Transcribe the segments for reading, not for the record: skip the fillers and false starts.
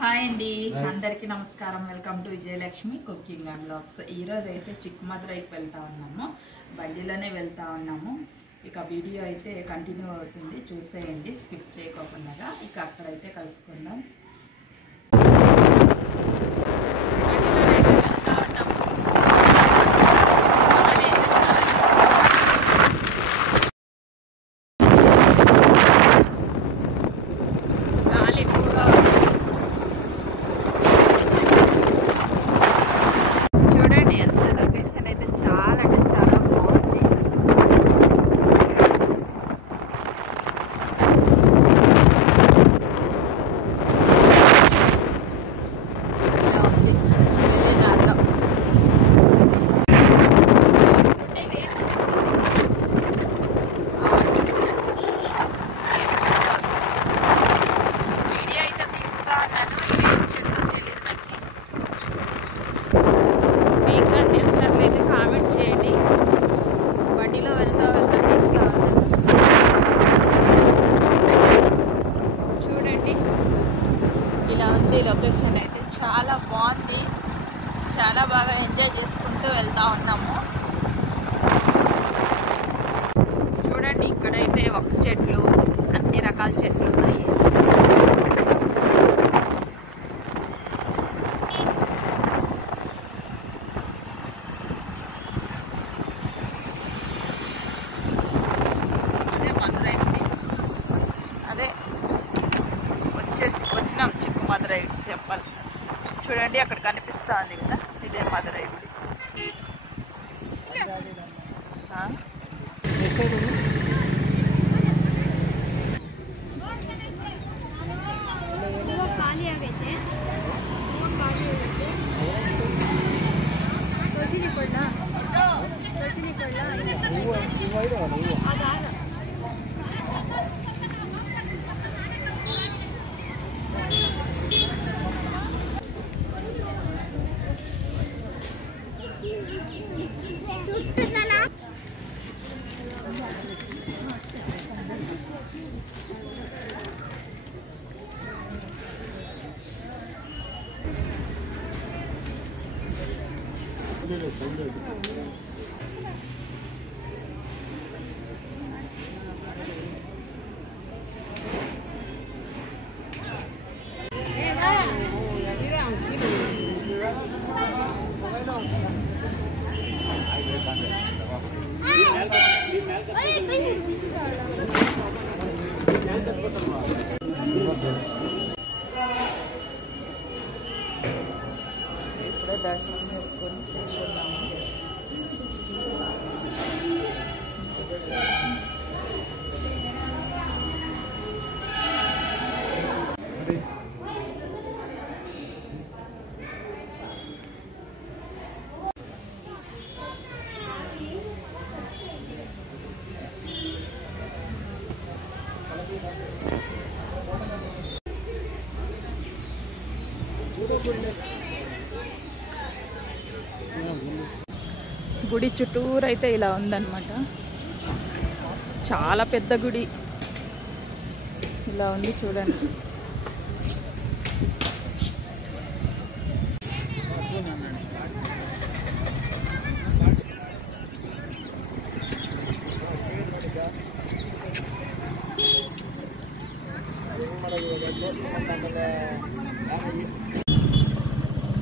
Hi అండి, అందరికీ నమస్కారం. Welcome to Vijayalakshmi cooking and vlogs. ఈరోజు అయితే చిక్మదురైకి వెళ్తా ఉన్నాము, బండిలోనే వెళ్తా ఉన్నాము. ఇక వీడియో అయితే కంటిన్యూ అవుతుంది, చూసేయండి స్కిప్ చేయకోకుండా. ఇక అక్కడైతే కలుసుకుందాం. లొకేషన్ అయితే చాలా బాగుంది, చాలా బాగా ఎంజాయ్ చేసుకుంటూ వెళ్తా ఉన్నాము. చూడండి, ఇక్కడైతే ఒక చెట్లు, అన్ని రకాల చెట్లు ఉన్నాయి. అదే మధురై, అదే వచ్చినాం చిక్మదురై టెంపుల్. చూడండి, అక్కడ కనిపిస్తుంది కదా, ఇదే మధురై గుడి. ఇప్పుడే దర్శనం చేసుకొని తీసుకున్నాము. గుడి చుట్టూరు అయితే ఇలా ఉందన్నమాట. చాలా పెద్ద గుడి ఇలా ఉంది, చూడండి.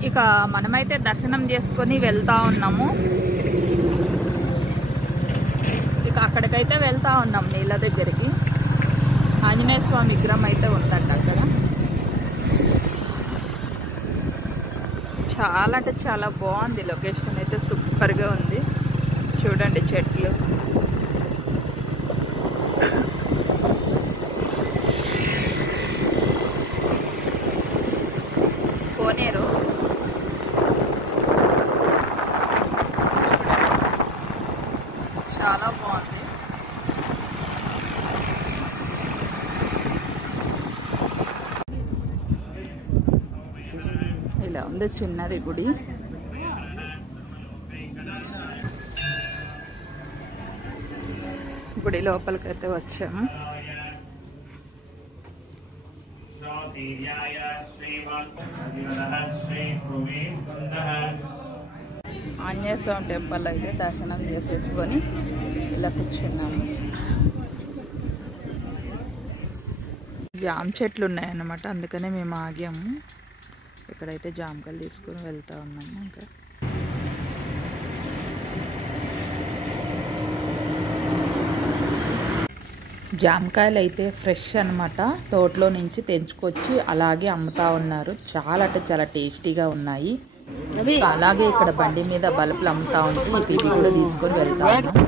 ఇక మనమైతే దర్శనం చేసుకొని వెళ్తా ఉన్నాము. ఇక అక్కడికైతే వెళ్తా ఉన్నాం, నీళ్ళ దగ్గరికి. ఆంజనేయ స్వామి విగ్రహం అయితే ఉందంట అక్కడ. చాలా అంటే చాలా బాగుంది, లొకేషన్ అయితే సూపర్గా ఉంది. చూడండి, చెట్లు. కోనేరు చాలా బాగుంది. ఇలా ఉంది చిన్నది గుడి. గుడి లోపలికైతే వచ్చాము. ఆంజనేయ స్వామి టెంపుల్ అయితే దర్శనం చేసేసుకొని ఇలా కూర్చున్నాము. జామ చెట్లు ఉన్నాయన్నమాట, అందుకనే మేము ఆగాము. ఇక్కడైతే జామకాయలు తీసుకొని వెళ్తూ ఉన్నాము. ఇంకా జామకాయలు అయితే ఫ్రెష్ అనమాట, తోటలో నుంచి తెంచుకొచ్చి అలాగే అమ్ముతా ఉన్నారు. చాలా అంటే చాలా టేస్టీగా ఉన్నాయి. అలాగే ఇక్కడ బండి మీద బల్బులు అమ్ముతా ఉంటే ఇవి కూడా తీసుకొని వెళ్తా ఉన్నాం.